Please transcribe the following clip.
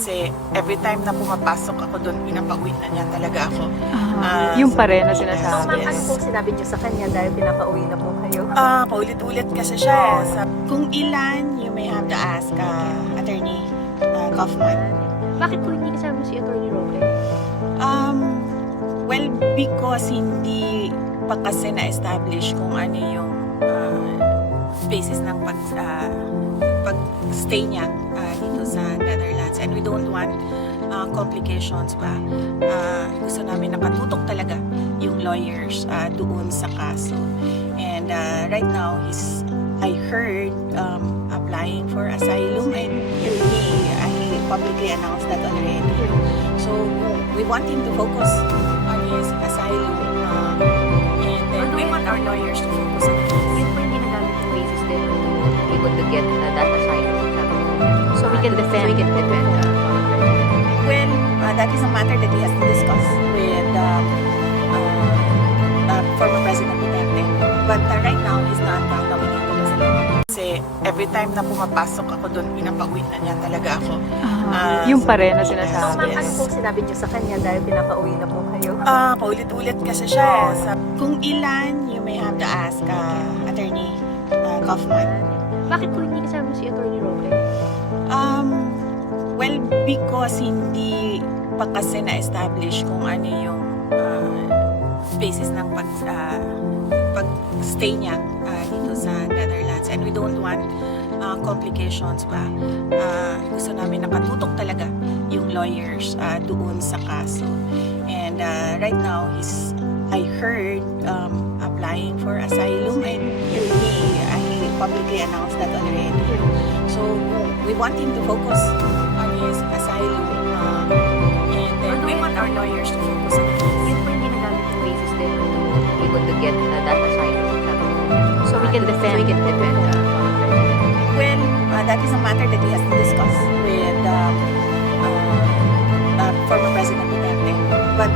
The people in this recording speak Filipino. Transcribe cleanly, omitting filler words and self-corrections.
Kasi every time na pumapasok ako doon, pinapauwi na niya talaga ako. Yung pa rin na yes, sinasabi. Ma'am, ano pong sinabi niyo sa kanya dahil pinapauwi na po kayo? Paulit-ulit kasi siya. Kung ilan, you may have to ask Attorney Kaufman. Bakit po hindi kasama si Atty. Roque? Well, because hindi pa kasi na-establish kung ano yung basis ng pag-stay niya dito sa Netherlands. And we don't want complications pa. Gusto namin nakatutok talaga yung lawyers doon sa kaso. And right now, I heard applying for asylum, and he publicly announced that already. So we want him to focus on his asylum, and then we want our lawyers to focus on his. Yun po hindi nagamit yung basis din to be able to get that asylum. So we can defend. Well, that is a matter that he has to discuss with former President Duterte. But right now, he's not nominated as a. Kasi every time na pumapasok ako doon, pinapauwi na niya talaga ako. Yung pa rin na So sinasabi. ma'am, ano pong sinabi niyo sa kanya dahil pinapauwi na po kayo? Paulit-ulit kasi siya. Kung ilan, you may have to ask Attorney Kaufman. Bakit po hindi kasama si Atty. Roque? Well, because hindi pa kasi na-establish kung ano yung basis ng pag-stay niya dito sa Netherlands. And we don't want complications pa. Gusto namin nakatutok talaga yung lawyers doon sa kaso. And right now, I heard applying for asylum, and he publicly announced that already. So we want him to focus on his asylum, and then we want our lawyers to focus on his. Yun po hindi nagamit yung basis din to be able to get that asylum. So we can defend. Well, that is a matter that he has to discuss with former President Duterte. But